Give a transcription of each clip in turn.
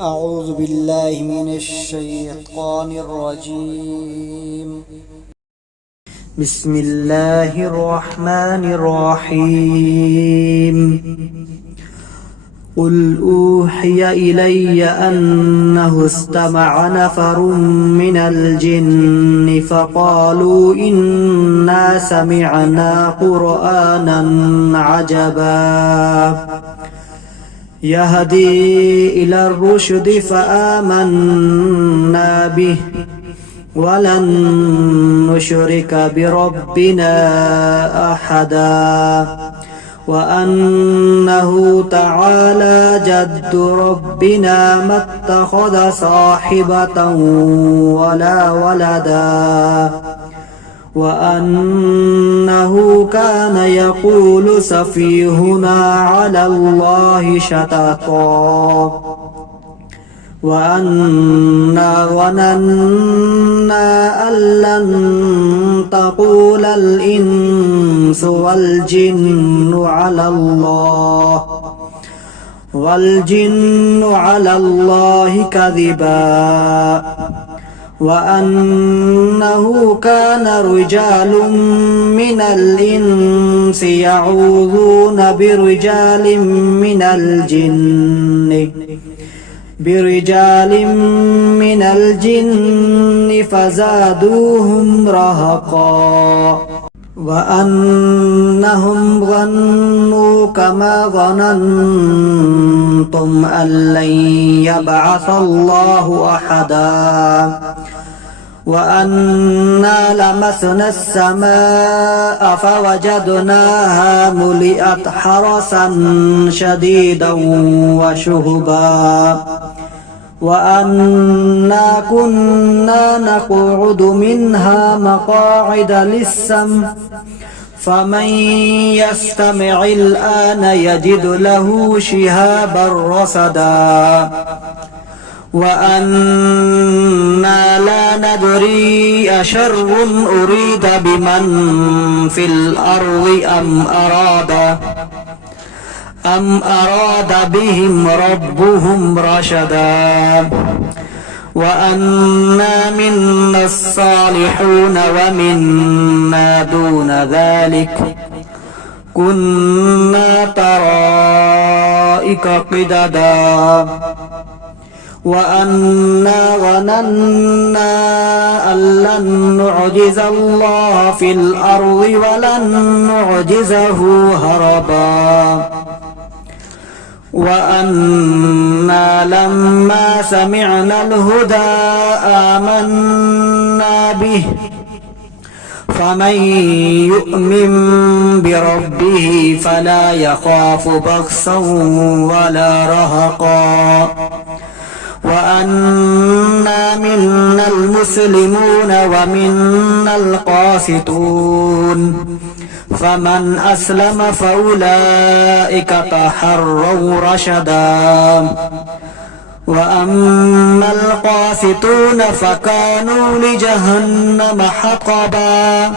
أعوذ بالله من الشيطان الرجيم. بسم الله الرحمن الرحيم. قل أوحي إلي أنه استمع نفر من الجن فقالوا إنا سمعنا قرآنا عجبا يهدي إلى الرشد فآمنا به ولن نشرك بربنا أحدا وأنه تعالى جد ربنا ما اتخذ صاحبة ولا ولدا وأنه كان يقول سفيهنا على الله شططا وأنا ظننا أن لن تقول الإنس والجن على الله كذبا وأنه كان رجال من الإنس يعوذون برجال من الجن فزادوهم رهقا وأنهم ظنوا كما ظننتم أن لن يبعث الله أحدا وأنا لمسنا السماء فوجدناها ملئت حرسا شديدا وشهبا وأنا كنا نقعد منها مقاعد للسمع فمن يستمع الآن يجد له شهابا رصدا وأنا لا ندري أشر أريد بمن في الأرض أم أراد بهم ربهم رشدا وأنا منا الصالحون ومنا دون ذلك كنا طرائق قددا وأنا ظننا أن لن نعجز الله في الأرض ولن نعجزه هربا وأنا لما سمعنا الهدى آمنا به فمن يؤمن بربه فلا يخاف بخسا ولا رهقا وأنا منا المسلمون ومنا القاسطون فمن أسلم فأولئك تحروا رشدا وأما القاسطون فكانوا لجهنم حطبا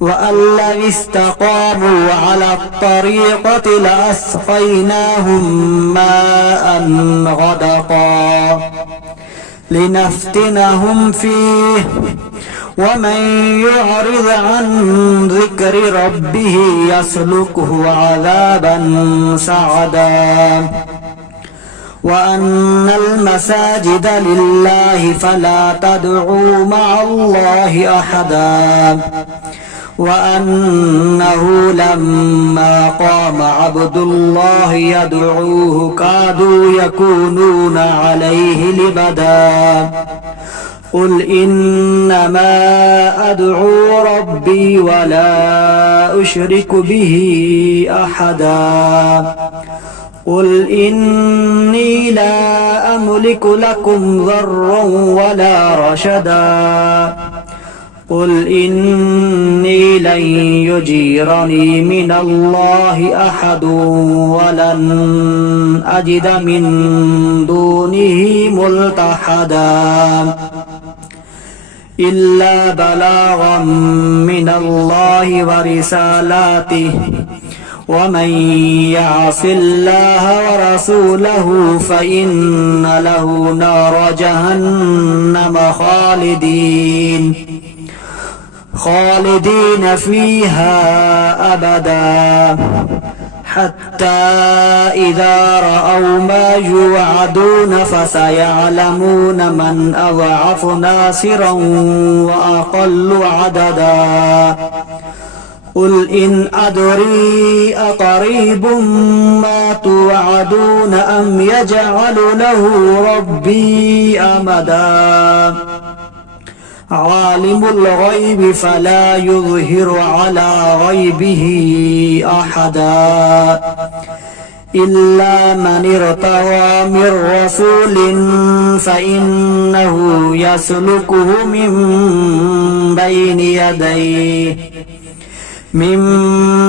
وأن لو استقاموا على الطريقة لأسقيناهم ماء غدقا لنفتنهم فيه ومن يعرض عن ذكر ربه يسلكه عذابا سعدا وأن المساجد لله فلا تدعوا مع الله أحدا وأنه لما قام عبد الله يدعوه كادوا يكونون عليه لبدا قل إنما أدعو ربي ولا أشرك به أحدا قل إني لا أملك لكم ضرا ولا رشدا قل إني لن يجيرني من الله أحد ولن أجد من دونه ملتحدا إلا بلاغا من الله ورسالاته ومن يعص الله ورسوله فإن له نار جهنم خالدين فيها أبدا حتى إذا رأوا ما يوعدون فسيعلمون من أضعف ناصرا وأقل عددا قل إن أدري أقريب ما توعدون أم يجعل له ربي أمدا عالم الغيب فلا يظهر على غيبه أحدا إلا من ارتضى من رسول فإنه يسلكه من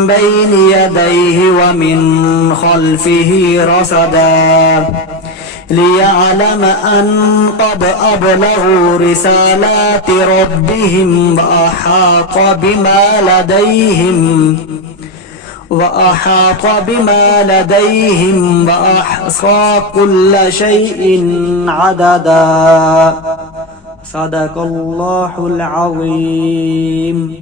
بين يديه ومن خلفه رصدا ليعلم أن قد أبلغوا رسالات ربهم وأحاط بما لديهم وأحصى كل شيء عددا صدق الله العظيم.